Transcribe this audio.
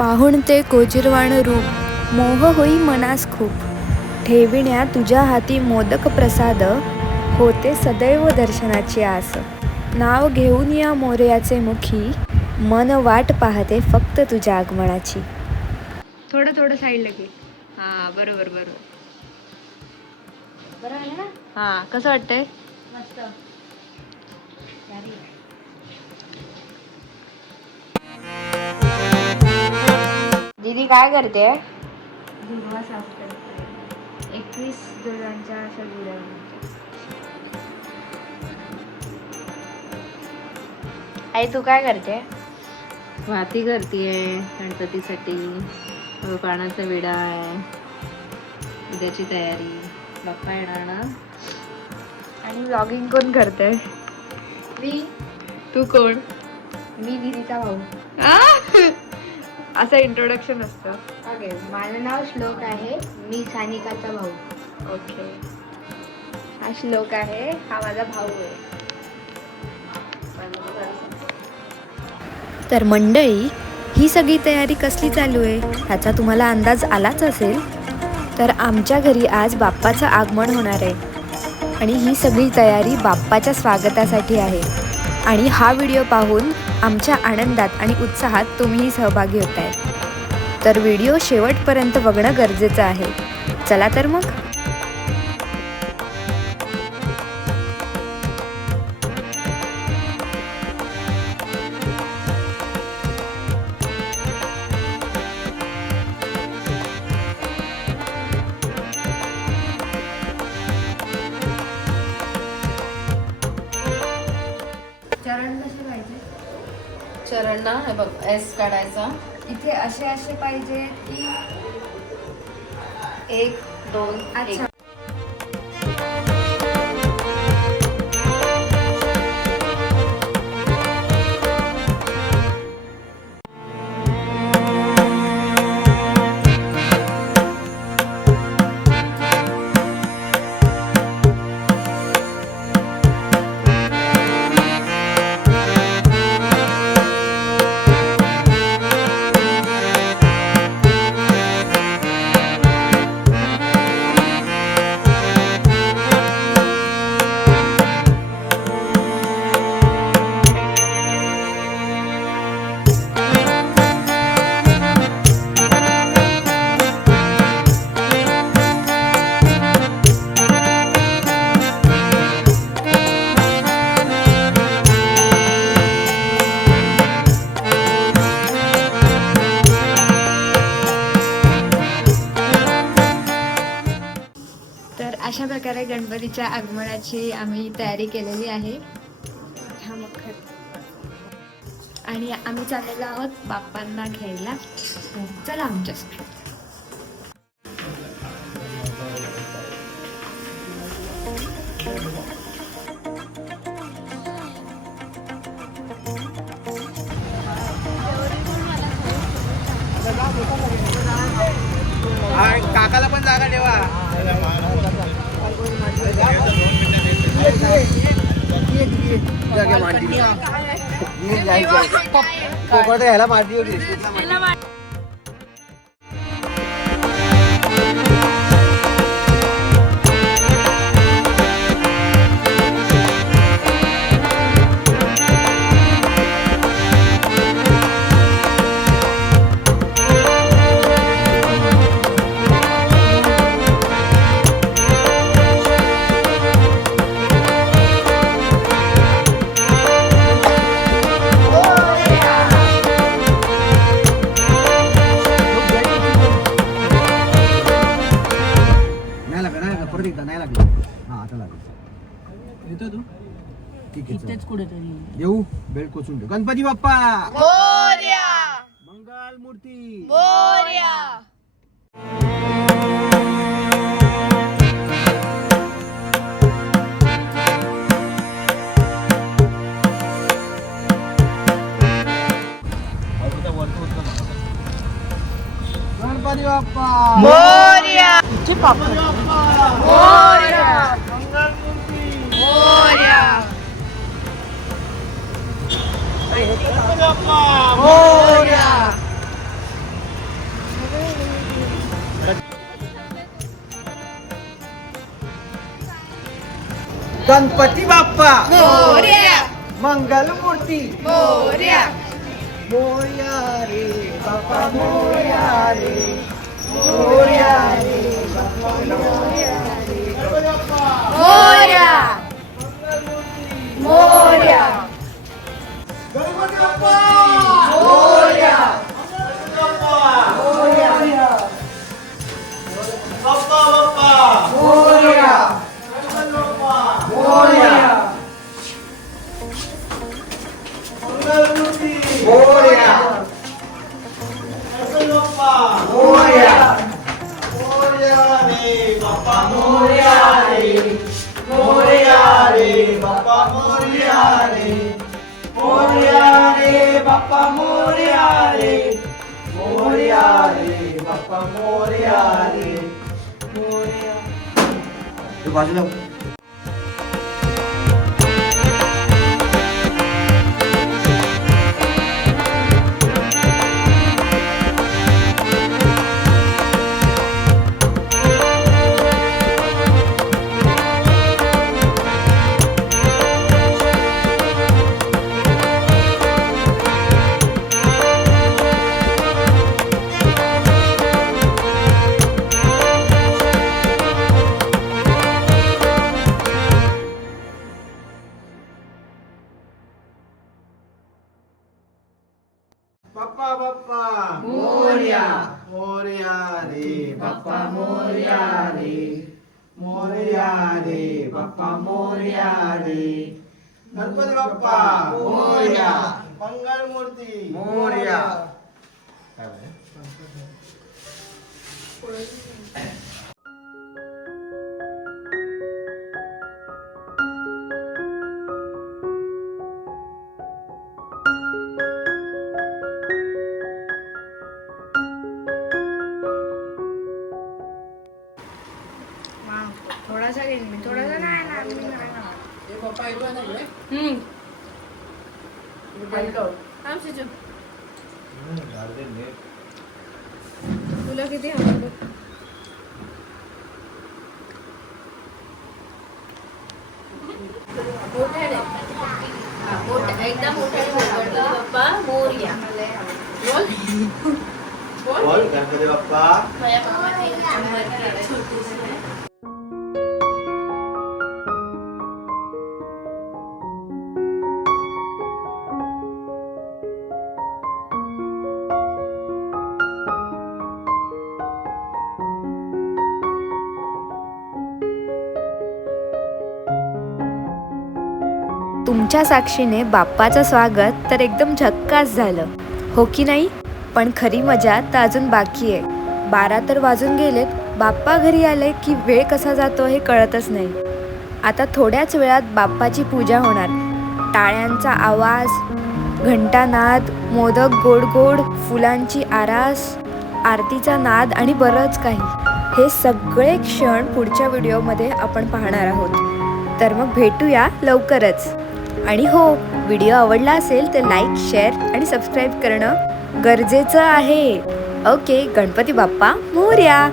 पाहुण ते कोजिरवाण रूप मोह होई मनास खूप. ठेविण्या तुझ्या हाती मोदक प्रसाद होते सदैव दर्शनाची आस. नाव घेऊन या मोरयाचे मुखी मन वाट पाहते फक्त तुझ्या आगमनाची. थोडं थोडं साईडला घे. हां बरोबर बरोबर. बरं आहे ना? हां कसं वाटतंय? मस्त. दीदी काय करते? साफ करते. एकवीस जणांच्या अशा जुड्या आई तू काय करते? वाती करतीये गणपतीसाठी. पानाचा विडा आहे. उद्याची तयारी. बाप्पा येणार ना? आणि ब्लॉगिंग कोण करते मी. तू कोण? मी दिदीचा भाऊ. असं इंट्रोडक्शन असतं. ओके माझं नाव श्लोक आहे. मी सानिकाचा भाऊ. ओके हा श्लोक आहे. हा माझा भाऊ आहे. तर मंडळी ही सगळी तयारी कसली चालू आहे? ह्याचा तुम्हाला अंदाज आलाच असेल. तर आमच्या घरी आज बाप्पाचं आगमन होणार आहे. आणि ही सगळी तयारी बाप्पाच्या स्वागतासाठी आहे. आणि हा व्हिडिओ पाहून आमच्या आनंदात आणि उत्साहात तुम्हीही सहभागी होत आहे तर व्हिडिओ शेवटपर्यंत बघणं गरजेचं आहे. चला तर मग. चरण कसे पाहिजे? चरण ना हे बघ एस काढायचा. इथे असे असे पाहिजे की एक दोन अच्छा. अशा प्रकारे गणपतीच्या आगमनाची आम्ही तयारी केलेली आहे हा आणि आम्ही चाललेलो आहोत बाप्पांना घ्यायला चला चला Thank you. ह्याला मारती होती. कुठेतरी. येऊ? बेल्ट कोचून ठेव. गणपती बाप्पा! मंगल मूर्ती! गणपती बाप्पा! गणपती बाप्पा! मंगल मूर्ती! Dan pati bapak Moria. Manggala Murti. Moria. Moria Bapak Moria Moria Bappa Morya रे मोर्या रे बाप्पा मोर्या रे मोर्या तू बाजूला बाप्पा बाप्पा. मोर्या. मोर्या रे. बाप्पा मोर्या रे. मोर्या रे. बाप्पा मोर्या रे. गणपती बाप्पा. मोर्या. मंगल मूर्ती मोर्या. थोडासा घेईन मी थोडासा नाही ना मी नाही ना. तुला किती बघ. एकदम बाप्पा मोर्या बोल गणपती बाप्पा तुमच्या साक्षीने बाप्पाचं स्वागत तर एकदम झक्कास झालं. हो की नाही? पण खरी मजा तर अजून बाकी आहे. बारा तर वाजून गेलेत. बाप्पा घरी आले की वेळ कसा जातो हे कळतच नाही. आता थोड्याच वेळात बाप्पाची पूजा होणार. टाळ्यांचा आवाज घंटानाद मोदक गोड गोड फुलांची आरास आरतीचा नाद आणि बरंच काही. हे सगळे क्षण पुढच्या व्हिडिओमध्ये आपण पाहणार आहोत. तर मग भेटूया लवकरच. आणि हो व्हिडिओ आवडला असेल तर लाईक शेअर आणि सबस्क्राईब करणं गरजेचं आहे. ओके गणपती बाप्पा मोर्या!